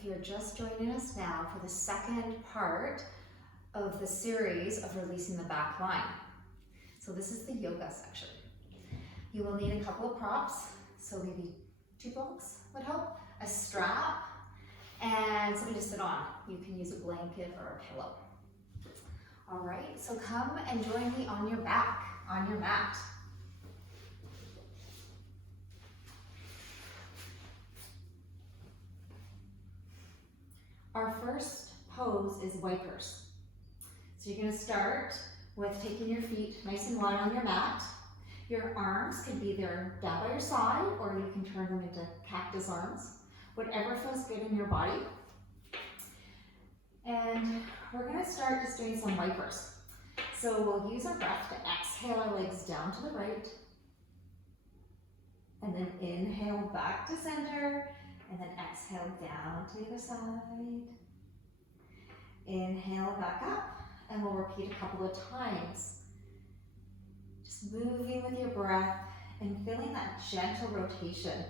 if you're just joining us now for the second part of the series of releasing the back line. So this is the yoga section. You will need a couple of props, so maybe 2 blocks would help, a strap, and something to sit on. You can use a blanket or a pillow. All right, so come and join me on your back, on your mat. Our first pose is wipers. So you're going to start with taking your feet nice and wide on your mat. Your arms can be there down by your side, or you can turn them into cactus arms. Whatever feels good in your body. And we're going to start just doing some wipers. So we'll use our breath to exhale our legs down to the right. And then inhale back to center. And then exhale down to the other side. Inhale back up. And we'll repeat a couple of times. Just moving with your breath and feeling that gentle rotation.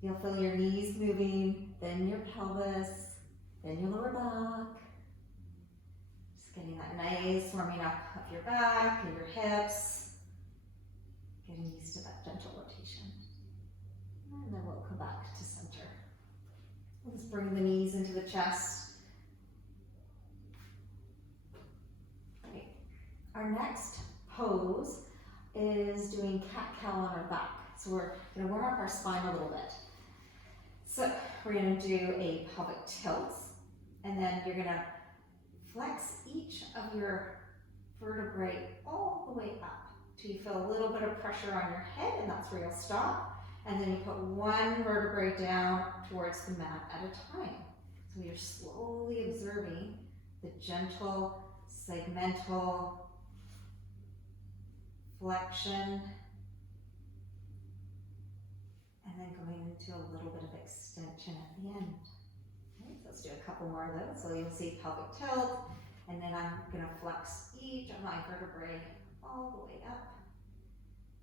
You'll feel your knees moving, then your pelvis, then your lower back. Just getting that nice warming up of your back and your hips. Getting used to that gentle rotation. And then we'll come back to center. We'll just bring the knees into the chest. Okay. Our next pose is doing cat-cow on our back. So we're going to warm up our spine a little bit. So we're going to do a pelvic tilt, and then you're going to flex each of your vertebrae all the way up till you feel a little bit of pressure on your head, and that's where you'll stop. And then you put one vertebrae down towards the mat at a time. So you're slowly observing the gentle, segmental flexion, and then going into a little bit of extension at the end. Okay, so let's do a couple more of those. So you'll see pelvic tilt, and then I'm going to flex each of my vertebrae all the way up,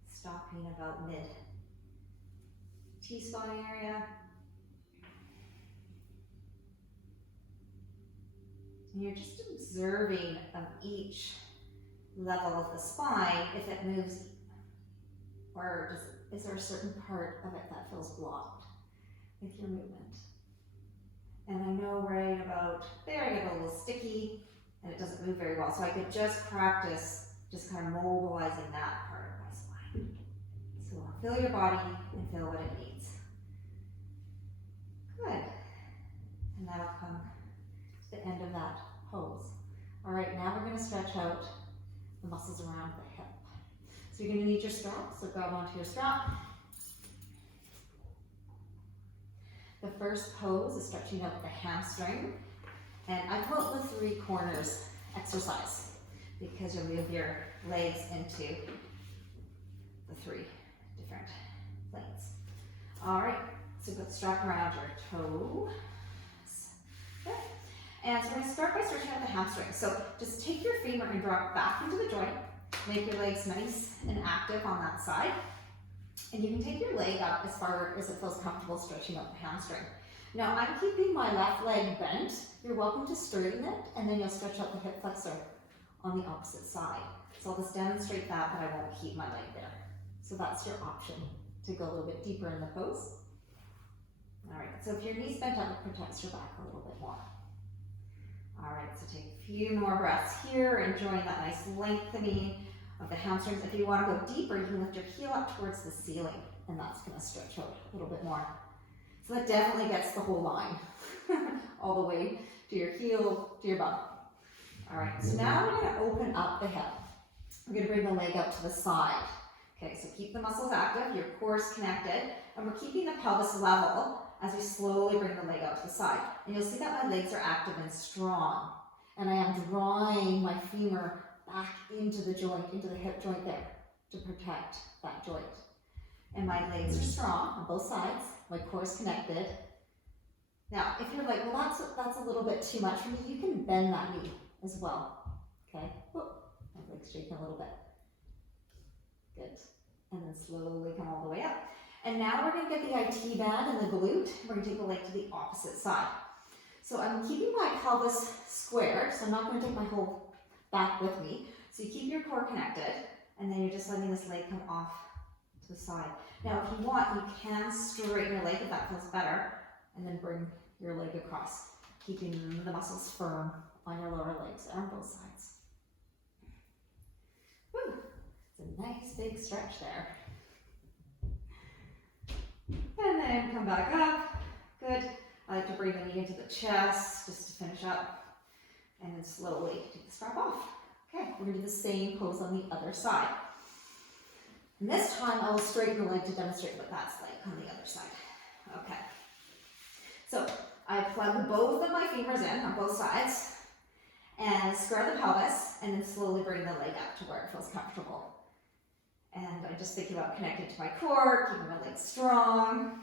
stopping about mid T-spine area. And you're just observing of each level of the spine, if it moves, or is there a certain part of it that feels blocked with your movement? And I know right about there I get a little sticky and it doesn't move very well, so I could just practice just kind of mobilizing that part of my spine. So feel your body and feel what it needs. Good. And that'll come to the end of that pose. All right, now we're going to stretch out the muscles around the hip. So you're going to need your strap, so grab onto your strap. The first pose is stretching out the hamstring, and I call it the 3 corners exercise because you'll move your legs into the 3 different planes. All right, so put the strap around your toe. Okay. And so we're going to start by stretching out the hamstring. So just take your femur and draw it back into the joint. Make your legs nice and active on that side. And you can take your leg up as far as it feels comfortable stretching out the hamstring. Now I'm keeping my left leg bent. You're welcome to straighten it, and then you'll stretch out the hip flexor on the opposite side. So I'll just demonstrate that, but I won't keep my leg there. So that's your option to go a little bit deeper in the pose. All right, so if your knee's bent up, it protects your back a little bit more. All right, so take a few more breaths here, enjoying that nice lengthening of the hamstrings. If you want to go deeper, you can lift your heel up towards the ceiling, and that's going to stretch out a little bit more. So that definitely gets the whole line, all the way to your heel, to your bum. All right, so now we're going to open up the hip. We're going to bring the leg out to the side. Okay, so keep the muscles active, your core is connected, and we're keeping the pelvis level as we slowly bring the leg out to the side. And you'll see that my legs are active and strong. And I am drawing my femur back into the joint, into the hip joint there, to protect that joint. And my legs are strong on both sides. My core is connected. Now, if you're like, well, that's a little bit too much for me, you can bend that knee as well. Okay? Whoop. My leg's shaking a little bit. Good. And then slowly come all the way up. And now we're going to get the IT band and the glute. We're going to take the leg to the opposite side. So I'm keeping my pelvis square, so I'm not going to take my whole back with me. So you keep your core connected, and then you're just letting this leg come off to the side. Now, if you want, you can straighten your leg if that feels better, and then bring your leg across, keeping the muscles firm on your lower legs on both sides. Woo. It's a nice big stretch there. And then come back up. Good. I like to bring the knee into the chest just to finish up. And then slowly take the strap off. Okay, we're going to do the same pose on the other side. And this time I will straighten the leg to demonstrate what that's like on the other side. Okay. So I plug both of my femurs in on both sides and square the pelvis and then slowly bring the leg up to where it feels comfortable. And I just think about connecting to my core, keeping my legs strong.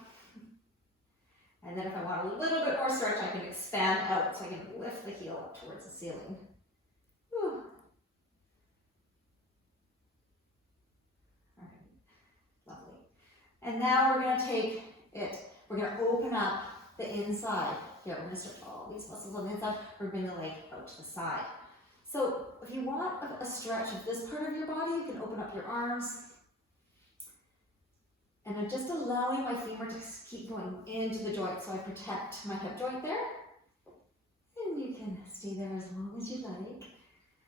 And then if I want a little bit more stretch, I can expand out so I can lift the heel up towards the ceiling. Whew. All right, lovely. And now we're going to take it, we're going to open up the inside. Here, we're going to stretch all these muscles on the inside. We're going to bring the leg out to the side. So if you want a stretch of this part of your body, you can open up your arms. And I'm just allowing my femur to keep going into the joint so I protect my hip joint there. And you can stay there as long as you like.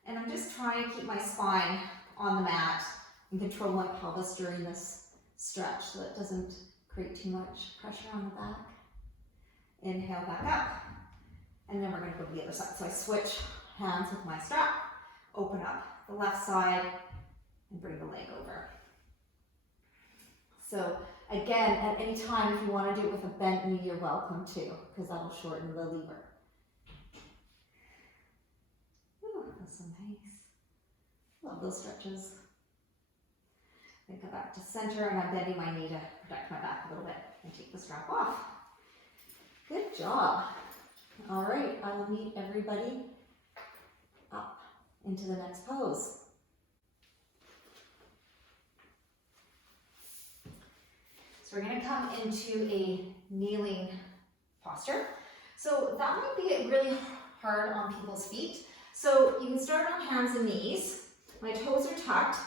And I'm just trying to keep my spine on the mat and control my pelvis during this stretch so it doesn't create too much pressure on the back. Inhale back up. And then we're going to go to the other side. So I switch hands with my strap, open up the left side, and bring the leg over. So again, at any time, if you want to do it with a bent knee, you're welcome to, because that'll shorten the lever. Ooh, that's so nice. Love those stretches. Then come back to center, and I'm bending my knee to protect my back a little bit, and take the strap off. Good job. All right, I will meet everybody up into the next pose. So we're going to come into a kneeling posture. So that might be really hard on people's feet. So you can start on hands and knees. My toes are tucked.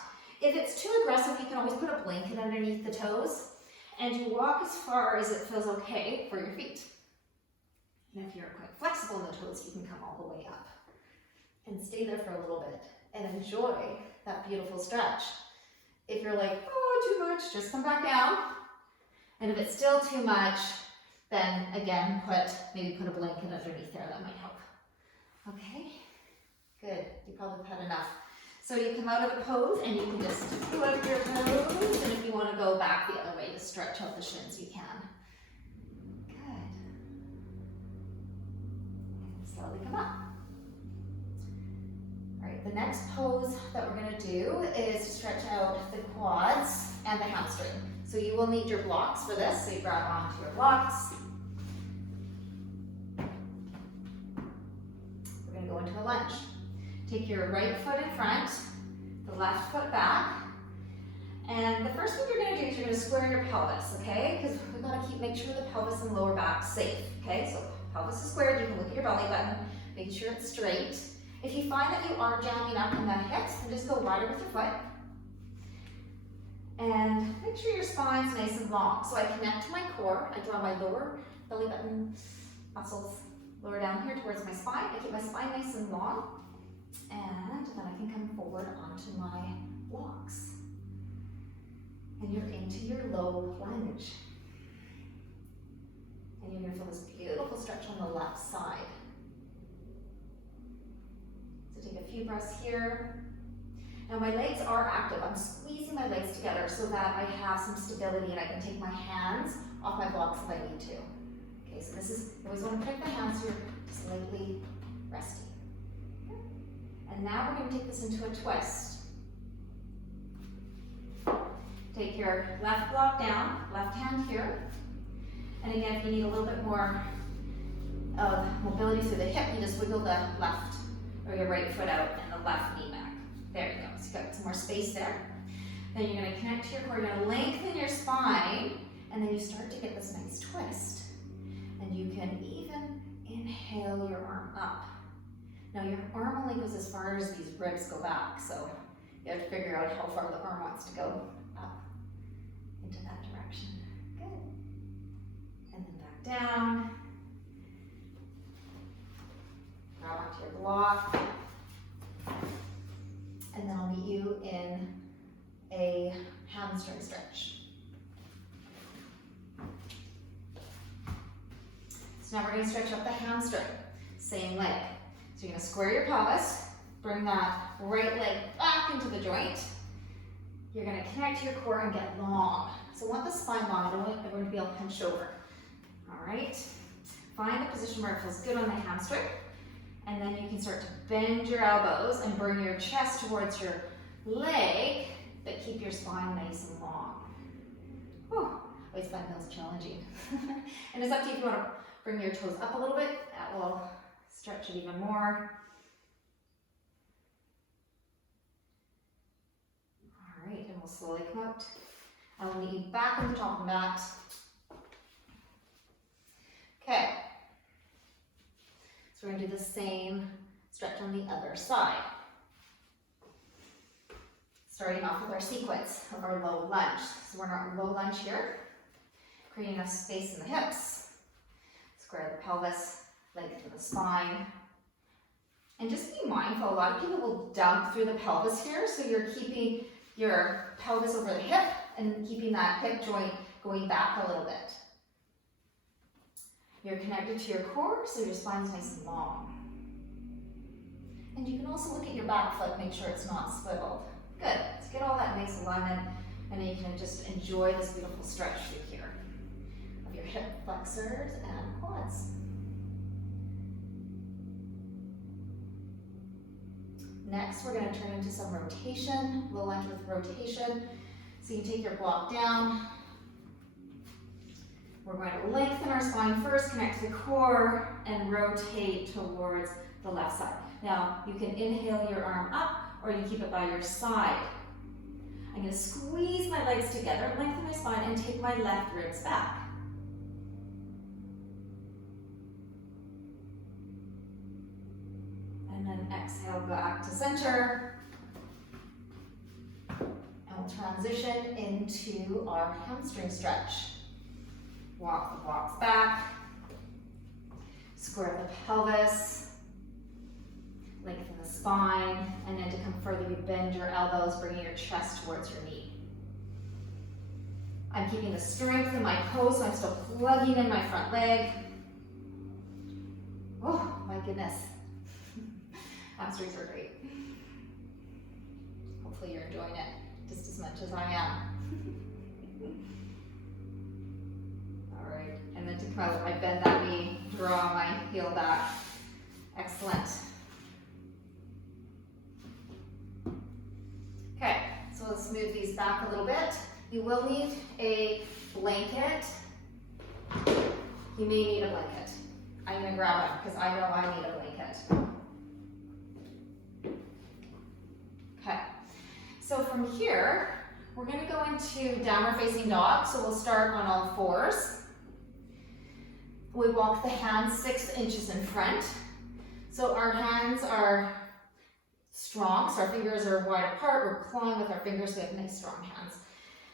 If it's too aggressive, you can always put a blanket underneath the toes and you walk as far as it feels okay for your feet. And if you're quite flexible in the toes, you can come all the way up and stay there for a little bit and enjoy that beautiful stretch. If you're like, oh, too much, just come back down. And if it's still too much, then again, maybe put a blanket underneath there, that might help. Okay, good, you probably had enough. So you come out of the pose and you can just flip your toes, and if you want to go back the other way to stretch out the shins, you can. Good. And slowly come up. All right, the next pose that we're going to do is to stretch out the quads and the hamstring. So you will need your blocks for this, so you grab onto your blocks. We're going to go into a lunge. Take your right foot in front, the left foot back. And the first thing you're going to do is you're going to square your pelvis, okay? Because we've got to make sure the pelvis and lower back safe, okay? So pelvis is squared, you can look at your belly button, making sure it's straight. If you find that you are jamming up in the hips, then just go wider with your foot. And make sure your spine's nice and long. So I connect to my core, I draw my lower belly button muscles lower down here towards my spine. I keep my spine nice and long. And then I can come forward onto my blocks. And you're into your low lunge. And you're going to feel this beautiful stretch on the left side. So take a few breaths here. Now my legs are active. I'm squeezing my legs together so that I have some stability and I can take my hands off my blocks if I need to. Okay, so this is, you always want to protect the hands so you're slightly resting. Okay. And now we're going to take this into a twist. Take your left block down, left hand here. And again, if you need a little bit more of mobility through the hip, you just wiggle the left or your right foot out and the left knee back. There you go, so you've got some more space there. Then you're going to connect to your core, you're going to lengthen your spine, and then you start to get this nice twist. And you can even inhale your arm up. Now your arm only goes as far as these ribs go back, so you have to figure out how far the arm wants to go up into that direction. Good. And then back down. Grab onto your block. And then I'll meet you in a hamstring stretch. So now we're going to stretch up the hamstring, same leg. So you're going to square your pelvis, bring that right leg back into the joint. You're going to connect to your core and get long. So want the spine long, I don't want everyone to be all hunched over. All right, find a position where it feels good on the hamstring, and then you can start to bend your elbows and bring your chest towards your leg, but keep your spine nice and long. Whew, always find those challenging. And it's up to you if you want to bring your toes up a little bit, that will stretch it even more. All right, and we'll slowly come out. I will meet you back on the top of the mat. Okay. So we're going to do the same stretch on the other side. Starting off with our sequence of our low lunge. So we're in our low lunge here, creating enough space in the hips. Square the pelvis, lengthen the spine. And just be mindful, a lot of people will dump through the pelvis here, so you're keeping your pelvis over the hip and keeping that hip joint going back a little bit. You're connected to your core, so your spine's nice and long. And you can also look at your back foot, make sure it's not swiveled. Good, let's get all that nice alignment, and then you can just enjoy this beautiful stretch through here of your hip flexors and quads. Next, we're going to turn into some rotation, low lunge with rotation. So you take your block down. We're going to lengthen our spine first, connect to the core, and rotate towards the left side. Now, you can inhale your arm up, or you can keep it by your side. I'm going to squeeze my legs together, lengthen my spine, and take my left ribs back. And then exhale back to center. And we'll transition into our hamstring stretch. Walk the blocks back. Square the pelvis. Lengthen the spine. And then to come further, you bend your elbows, bringing your chest towards your knee. I'm keeping the strength in my pose, so I'm still plugging in my front leg. Oh, my goodness. Hamstrings are great. Hopefully you're enjoying it just as much as I am. All right, and then to come out, I bend that knee, draw my heel back. Excellent. Okay, so let's move these back a little bit. You will need a blanket. You may need a blanket. I'm gonna grab one because I know I need a blanket. Okay, so from here, we're going to go into downward facing dog. So we'll start on all fours. We walk the hands 6 inches in front. So our hands are strong, so our fingers are wide apart. We're clawing with our fingers, so we have nice strong hands.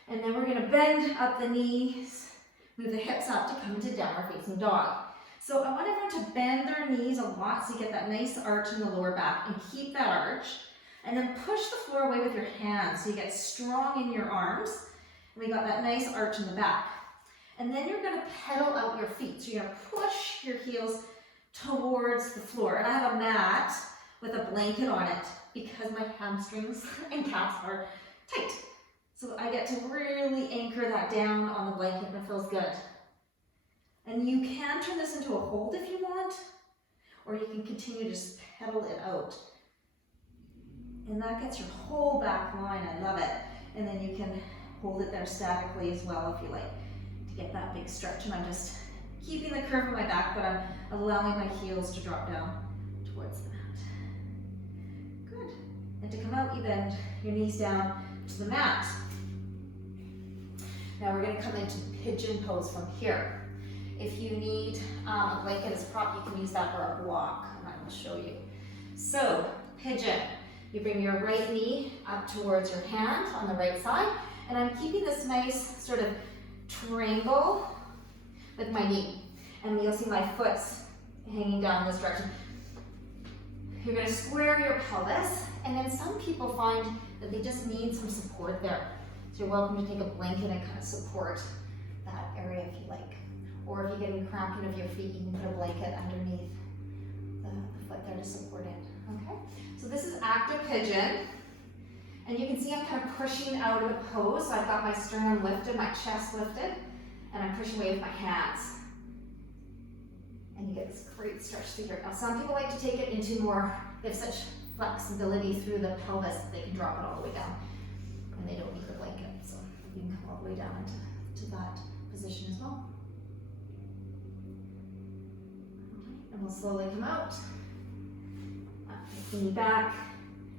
And then we're going to bend up the knees, move the hips up to come into downward facing dog. So I want everyone to bend their knees a lot so you get that nice arch in the lower back, and keep that arch. And then push the floor away with your hands so you get strong in your arms. And we got that nice arch in the back. And then you're going to pedal out your feet. So you're going to push your heels towards the floor. And I have a mat with a blanket on it because my hamstrings and calves are tight. So I get to really anchor that down on the blanket, and it feels good. And you can turn this into a hold if you want, or you can continue to just pedal it out. And that gets your whole back line. I love it. And then you can hold it there statically as well if you like to get that big stretch. And I'm just keeping the curve of my back, but I'm allowing my heels to drop down towards the mat. Good. And to come out, you bend your knees down to the mat. Now we're going to come into pigeon pose from here. If you need a blanket as a prop, you can use that or a block, and I will show you. So, pigeon. You bring your right knee up towards your hand on the right side, and I'm keeping this nice sort of triangle with my knee. And you'll see my foot's hanging down this direction. You're going to square your pelvis, and then some people find that they just need some support there. So you're welcome to take a blanket and kind of support that area if you like. Or if you're getting cramping of your feet, you can put a blanket underneath the foot there to support it. Okay? So this is active pigeon. And you can see I'm kind of pushing out of the pose. So I've got my sternum lifted, my chest lifted, and I'm pushing away with my hands. And you get this great stretch through here. Now some people like to take it into more, they have such flexibility through the pelvis that they can drop it all the way down. And they don't need the blanket. So you can come all the way down into that position as well. And we'll slowly come out. Knee back.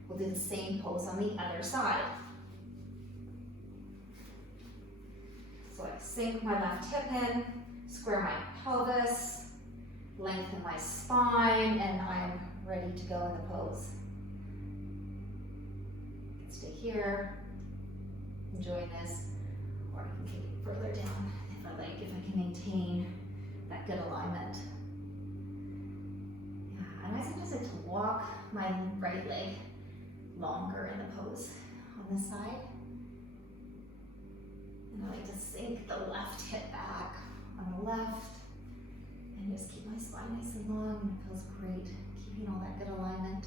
We'll do the same pose on the other side. So I sink my left hip in, square my pelvis, lengthen my spine, and I'm ready to go in the pose. Stay here, enjoy this, or I can take it further down if I like, if I can maintain that good alignment. Yeah, and I sometimes like to walk my right leg longer in the pose on this side. And I like to sink the left hip back on the left and just keep my spine nice and long, and it feels great, keeping all that good alignment.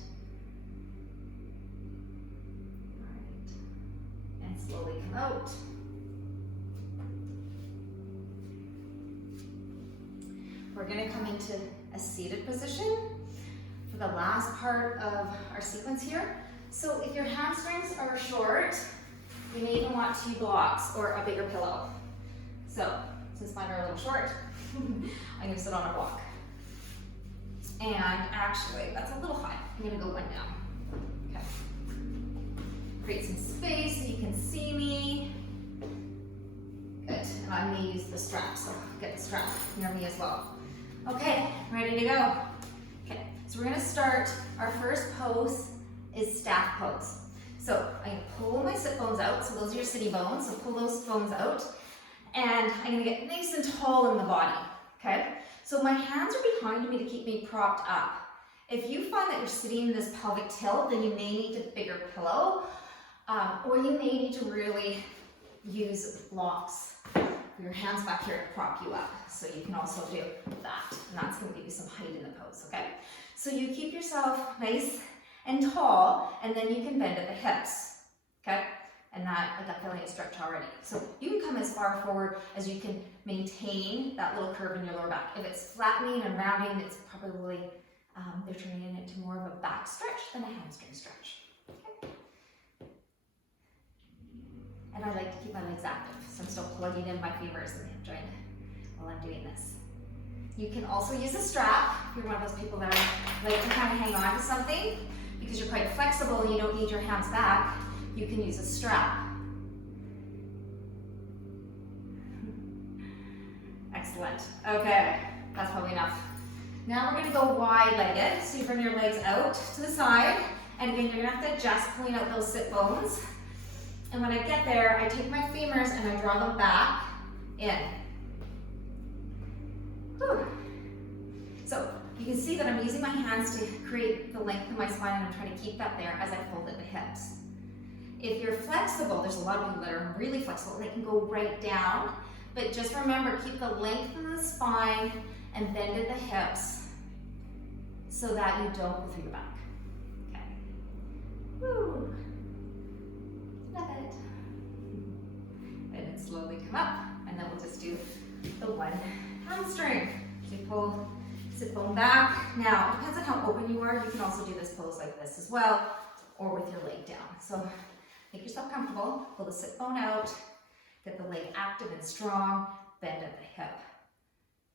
All right, and slowly come out. We're gonna come into a seated position for the last part of our sequence here. So if your hamstrings are short, you may even want 2 blocks or a bigger pillow. So since mine are a little short, I'm gonna sit on a block. And actually, that's a little high. I'm gonna go one down. Okay. Create some space so you can see me. Good, and I may use the strap, so get the strap near me as well. Okay, ready to go. Okay, so we're gonna start, our first pose is staff pose. So I'm gonna pull my sit bones out, so those are your sitting bones, so pull those bones out, and I'm gonna get nice and tall in the body, okay? So my hands are behind me to keep me propped up. If you find that you're sitting in this pelvic tilt, then you may need a bigger pillow, or you may need to really use blocks for your hands back here to prop you up. So you can also do that, and that's gonna give you some height in the pose, okay? So you keep yourself nice and tall, and then you can bend at the hips, okay? And that, I got feeling a stretch already. So you can come as far forward as you can maintain that little curve in your lower back. If it's flattening and rounding, it's probably, they're turning it into more of a back stretch than a hamstring stretch, okay? And I like to keep my legs active, so I'm still plugging in my femurs and the hip joint while I'm doing this. You can also use a strap. If you're one of those people that like to kind of hang on to something because you're quite flexible and you don't need your hands back, you can use a strap. Excellent. Okay, that's probably enough. Now we're going to go wide-legged. So you bring your legs out to the side, and again, you're going to have to adjust, pulling out those sit bones. And when I get there, I take my femurs and I draw them back in. Whew. So you can see that I'm using my hands to create the length of my spine, and I'm trying to keep that there as I fold at the hips. If you're flexible, there's a lot of people that are really flexible, they can go right down, but just remember, keep the length of the spine and bend at the hips so that you don't go through your back. Okay. Woo. Love it. And then slowly come up, and then we'll just do the one hamstring. So you pull sit bone back. Now, it depends on how open you are. You can also do this pose like this as well, or with your leg down. So make yourself comfortable, pull the sit bone out, get the leg active and strong, bend at the hip.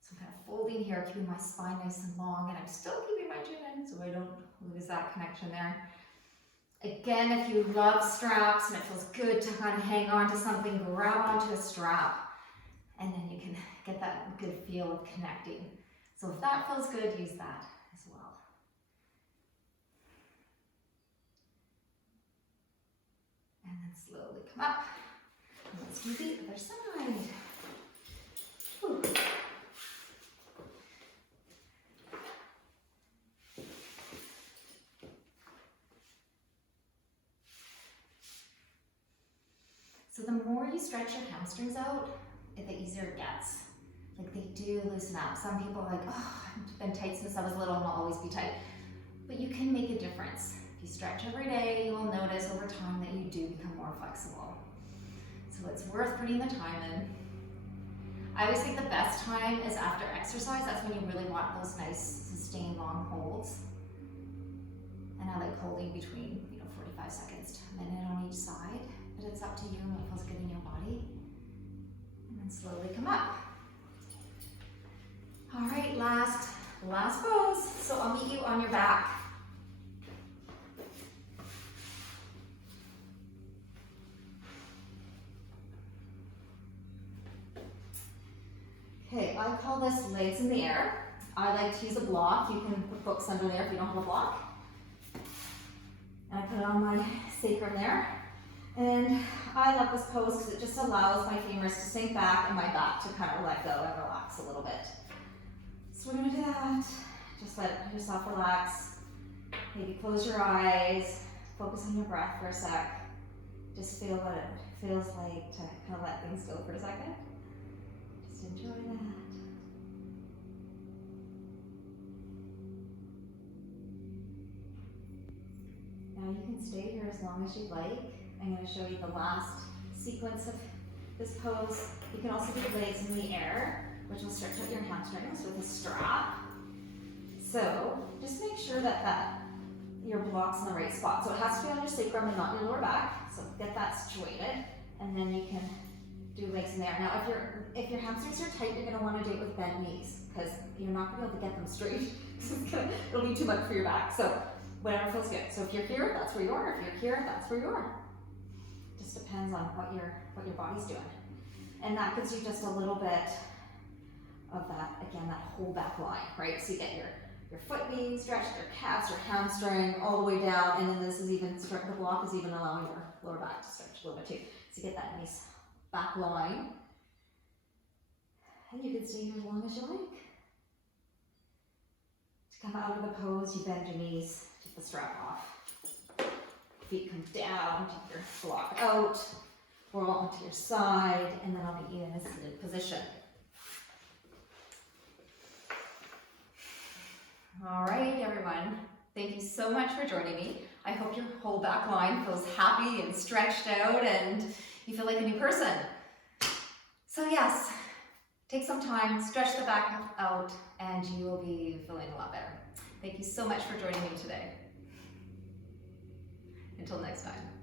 So I'm kind of folding here, keeping my spine nice and long, and I'm still keeping my chin in so I don't lose that connection there. Again, if you love straps and it feels good to kind of hang on to something, grab onto a strap and then you can get that good feel of connecting. So if that feels good, use that as well. And then slowly come up. And let's do the other side. Whew. So the more you stretch your hamstrings out, the easier it gets. Like they do loosen up. Some people are like, oh, I've been tight since I was little and I'll always be tight. But you can make a difference. If you stretch every day, you will notice over time that you do become more flexible. So it's worth putting the time in. I always think the best time is after exercise. That's when you really want those nice, sustained long holds. And I like holding between 45 seconds to a minute on each side. But it's up to you and what feels good in your body. And then slowly come up. All right, last pose. So I'll meet you on your back. Okay, I call this legs in the air. I like to use a block. You can put books under there if you don't have a block. And I put it on my sacrum there. And I love this pose because it just allows my femurs to sink back and my back to kind of let go and relax a little bit. So we're going to do that. Just let yourself relax. Maybe close your eyes. Focus on your breath for a sec. Just feel what it feels like to kind of let things go for a second. Just enjoy that. Now you can stay here as long as you'd like. I'm going to show you the last sequence of this pose. You can also do legs in the air, which will stretch out your hamstrings with a strap. So just make sure that your block's in the right spot. So it has to be on your sacrum and not your lower back. So get that situated, and then you can do legs in the air. Now, if your hamstrings are tight, you're going to want to do it with bent knees because you're not going to be able to get them straight. It'll be too much for your back. So whatever feels good. So if you're here, that's where you are. If you're here, that's where you are. Just depends on what your body's doing. And that gives you just a little bit of that, again, that whole back line, right? So you get your foot being stretched, your calves, your hamstring, all the way down, and then this is even, the block is even allowing your lower back to stretch a little bit too. So you get that nice back line. And you can stay here as long as you like. To come out of the pose, you bend your knees, take the strap off. Feet come down, take your block out, roll onto your side, and then I'll be in a seated position. All right, everyone. Thank you so much for joining me. I hope your whole back line feels happy and stretched out and you feel like a new person. So yes, take some time, stretch the back out, and you will be feeling a lot better. Thank you so much for joining me today. Until next time.